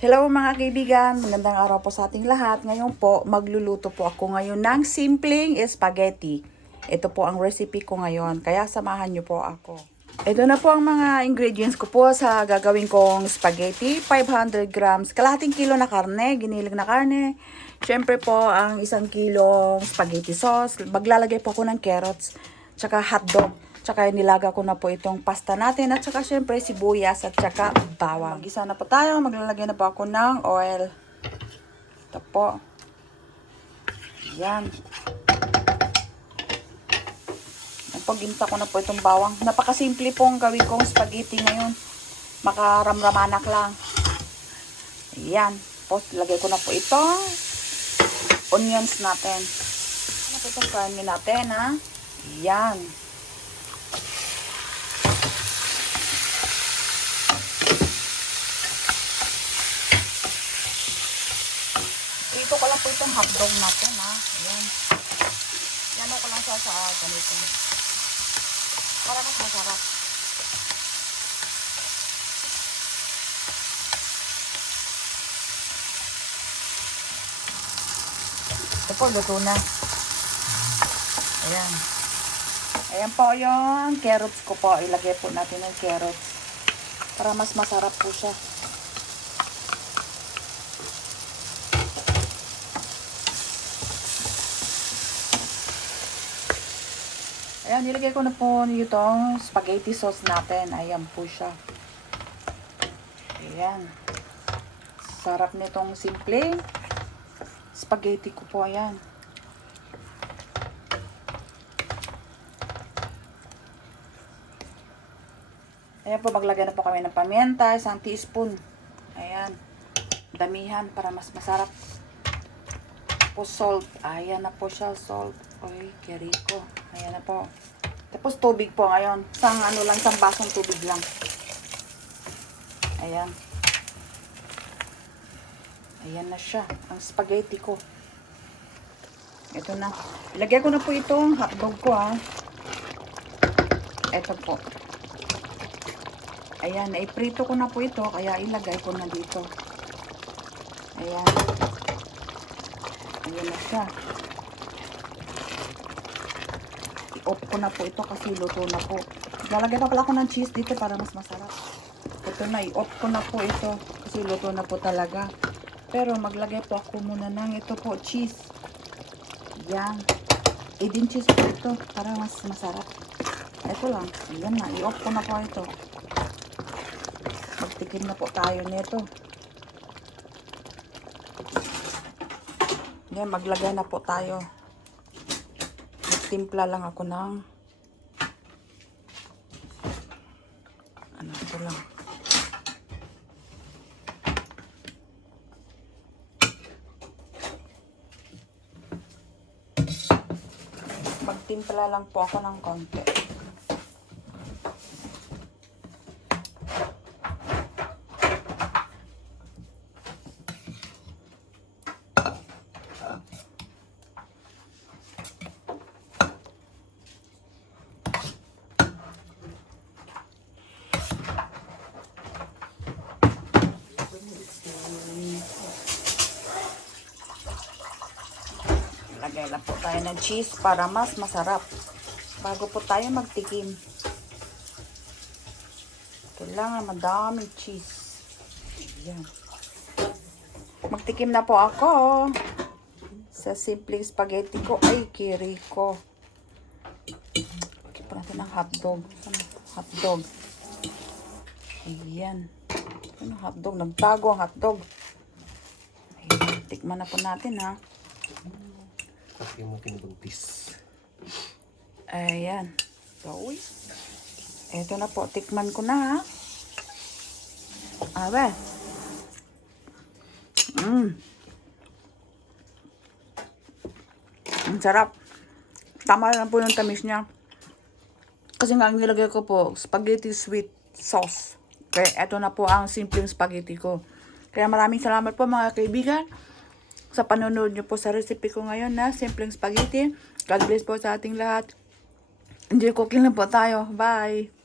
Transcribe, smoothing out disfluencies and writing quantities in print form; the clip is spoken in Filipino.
Hello mga kaibigan, magandang araw po sa ating lahat. Ngayon po, magluluto po ako ngayon ng simpleng spaghetti. Ito po ang recipe ko ngayon, kaya samahan niyo po ako. Ito na po ang mga ingredients ko po sa gagawin kong spaghetti. 500 grams, kalahating kilo na karne, giniling na karne. Siyempre po, ang 1 kilong spaghetti sauce. Maglalagay po ako ng carrots, tsaka hotdog. Tsaka nilaga ko na po itong pasta natin. At tsaka syempre sibuyas at tsaka bawang. Mag-isa na po tayo. Maglalagay na po ako ng oil. Ito po. Yan. Paginta ko na po itong bawang. Napakasimple pong gawin kong spaghetti ngayon. Makaramramanak lang. Yan. Tapos lagay ko na po itong onions natin. Ano po itong karne natin, ha? Yan. Ito ko lang po itong hotdog natin, ha. Ayan. Yan ko lang siya sa ganito. Para mas masarap. Ito po, luto na. Ayan. Ayan po yung carrots ko po. Ilagay po natin yung carrots. Para mas masarap po siya. Ayan, nilagay ko na po itong spaghetti sauce natin. Ayan po siya. Ayan. Sarap nitong simple spaghetti ko po. Ayan. Ayan po, maglagay na po kami ng paminta. 1 teaspoon. Ayan. Damihan para mas masarap. Po salt. Ayan na po siya. Salt. Oy, keriko. Ayan na po. Tapos tubig po ngayon. Isang basong tubig lang. Ayan. Ayan na siya. Ang spaghetti ko. Ito na. Ilagay ko na po itong hotdog ko, ha. Ito po. Ayan. Iprito ko na po ito. Kaya ilagay ko na dito. Ayan. Ayan na siya. I-off ko na po ito kasi luto na po. Lalagyan pa pala ako ng cheese dito para mas masarap. Ito na, i-off ko na po ito kasi luto na po talaga. Pero maglagay po ako muna ng ito po, cheese. Yan. Din cheese po ito para mas masarap. Ito lang. Ayan na, i-off ko na po ito. Magtikim na po tayo nito. Yan, maglagay na po tayo. Timpla lang ako ng ano ito lang. Magtimpla lang po ako ng konti. Lagay lang po tayo ng cheese para mas masarap. Bago po tayo magtikim. Kailangan madaming cheese. Ayan. Magtikim na po ako sa simpleng spaghetti ko. Ay, kiri ko. Lagyan po natin ng hotdog. Hotdog. Ayan. Ano hotdog? Nagtago ang hotdog. Ayan. Tikman na po natin, ha. Pati mo pinabuntis. Ayan. So, uy. Ito na po. Tikman ko na, ha. Awe. Ang sarap. Tama lang po yung tamis niya. Kasi nga, ang nilagay ko po, spaghetti sweet sauce. Kaya ito na po ang simpleng spaghetti ko. Kaya maraming salamat po mga kaibigan sa panonood nyo po sa recipe ko ngayon na simpleng spaghetti. God bless po sa ating lahat. Enjoy cooking lang po tayo. Bye!